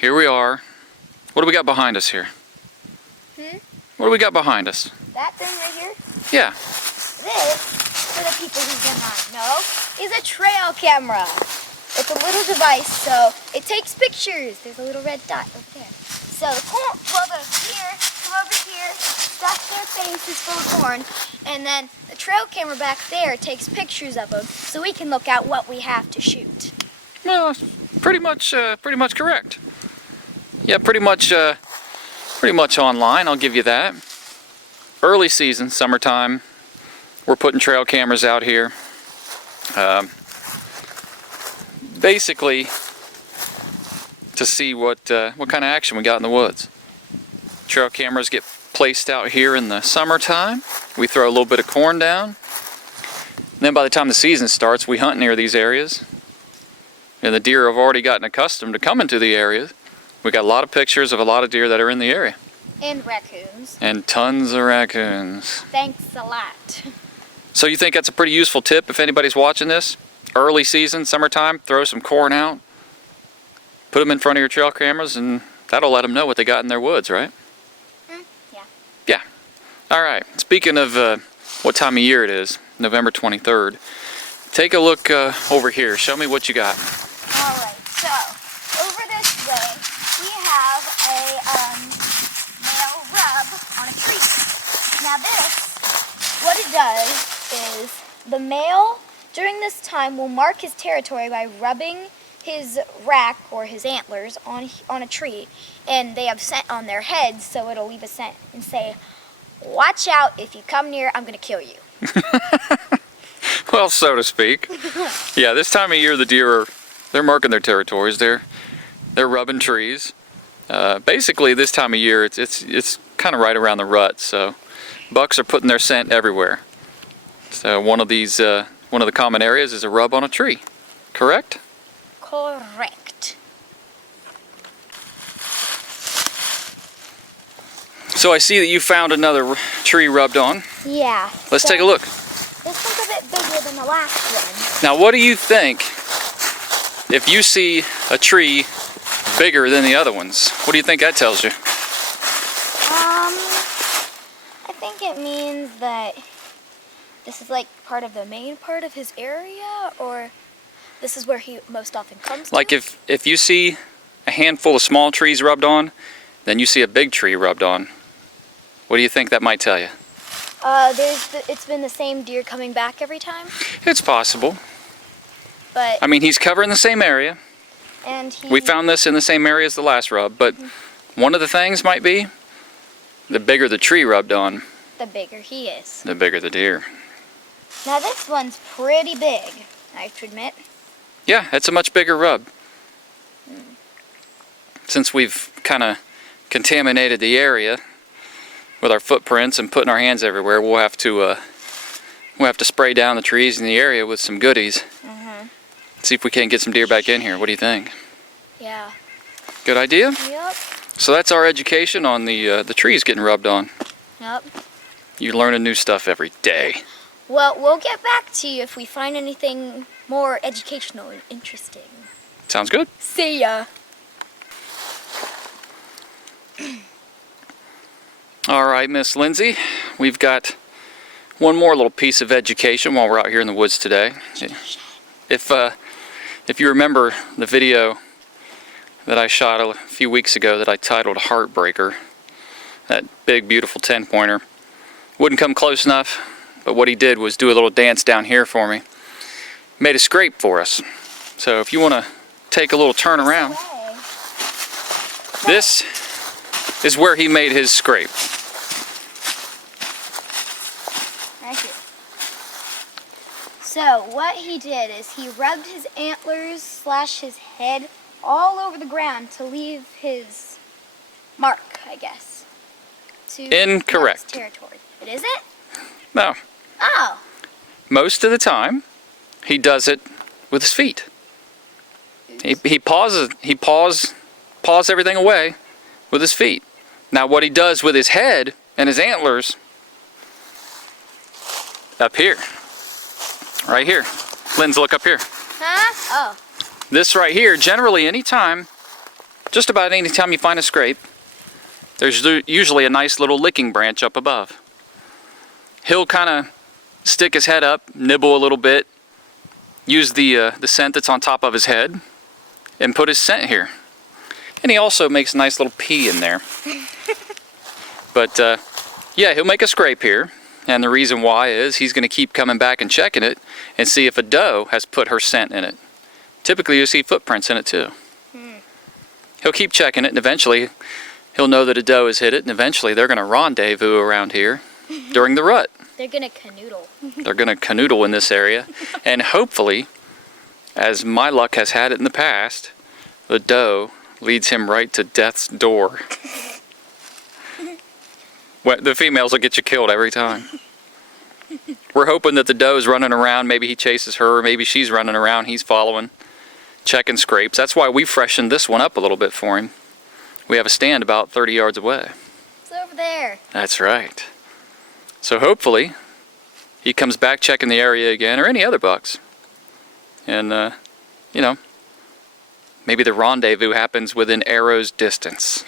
Here we are. What do we got behind us here? What do we got behind us? That thing right here? Yeah. This, for the people who do not know, is a trail camera. It's a little device, so it takes pictures. There's a little red dot over there. So the corn will go here, come over here, stuff their faces full of corn, and then the trail camera back there takes pictures of them, so we can look at what we have to shoot. Well, pretty much correct. Yeah, pretty much online. I'll give you that. Early season, summertime. We're putting trail cameras out here. Basically, to see what kind of action we got in the woods. Trail cameras get placed out here in the summertime. We throw a little bit of corn down. And then by the time the season starts, we hunt near these areas. And the deer have already gotten accustomed to coming to the areas. We got a lot of pictures of a lot of deer that are in the area. And raccoons. And tons of raccoons. Thanks a lot. So you think that's a pretty useful tip if anybody's watching this? Early season, summertime, throw some corn out. Put them in front of your trail cameras and that'll let them know what they got in their woods, right? Yeah. Yeah. All right. Speaking of what time of year it is, November 23rd, take a look over here. Show me what you got. All right. So, over this way, we have a male rub on a tree. Now this, what it does is the male, during this time, will mark his territory by rubbing his rack or his antlers on a tree, and they have scent on their heads, so it'll leave a scent and say, "Watch out, if you come near, I'm gonna kill you." Well, so to speak. Yeah, this time of year the deer they're marking their territories. They're rubbing trees. Basically, this time of year it's kind of right around the rut, so bucks are putting their scent everywhere. So one of the common areas is a rub on a tree. Correct? Correct. So I see that you found another tree rubbed on. Yeah. Let's take a look. This one's a bit bigger than the last one. Now, what do you think if you see a tree bigger than the other ones? What do you think that tells you? I think it means that this is like part of the main part of his area, or this is where he most often comes to. Like if you see a handful of small trees rubbed on, then you see a big tree rubbed on. What do you think that might tell you? It's been the same deer coming back every time. It's possible. But I mean, he's covering the same area. and We found this in the same area as the last rub, but one of the things might be the bigger the tree rubbed on, the bigger he is. the bigger the deer. Now this one's pretty big, I have to admit. Yeah, it's a much bigger rub. Since we've kind of contaminated the area with our footprints and putting our hands everywhere, we'll have to spray down the trees in the area with some goodies. See if we can't get some deer back in here. What do you think? Yeah. Good idea? Yep. So that's our education on the trees getting rubbed on. Yep. You're learning new stuff every day. Well, we'll get back to you if we find anything more educational and interesting. Sounds good. See ya. All right, Miss Lynsey, we've got one more little piece of education while we're out here in the woods today. If you remember the video that I shot a few weeks ago that I titled Heartbreaker, that big beautiful 10-pointer wouldn't come close enough, but what he did was do a little dance down here for me. Made a scrape for us. So if you want to take a little turn around, this is where he made his scrape. Right here. So what he did is he rubbed his antlers / his head all over the ground to leave his mark, I guess. To Incorrect. his territory. It isn't? No. Oh. Most of the time, he does it with his feet. He paws everything away with his feet. Now what he does with his head and his antlers, up here, right here. Lynn's, look up here. Huh? Oh. This right here, generally anytime just about any time you find a scrape, there's usually a nice little licking branch up above. He'll kind of stick his head up, nibble a little bit, use the scent that's on top of his head, and put his scent here. And he also makes a nice little pee in there. But yeah, he'll make a scrape here, and the reason why is he's going to keep coming back and checking it and see if a doe has put her scent in it. Typically you'll see footprints in it too. He'll keep checking it, and eventually he'll know that a doe has hit it, and eventually they're going to rendezvous around here during the rut. They're going to canoodle. They're going to canoodle in this area, and hopefully, as my luck has had it in the past, the doe leads him right to death's door. Well, the females will get you killed every time. We're hoping that the doe's running around, maybe he chases her, maybe she's running around, he's following, checking scrapes. That's why we freshened this one up a little bit for him. We have a stand about 30 yards away. It's over there. That's right. So hopefully he comes back checking the area again, or any other bucks. And, you know, maybe the rendezvous happens within arrow's distance.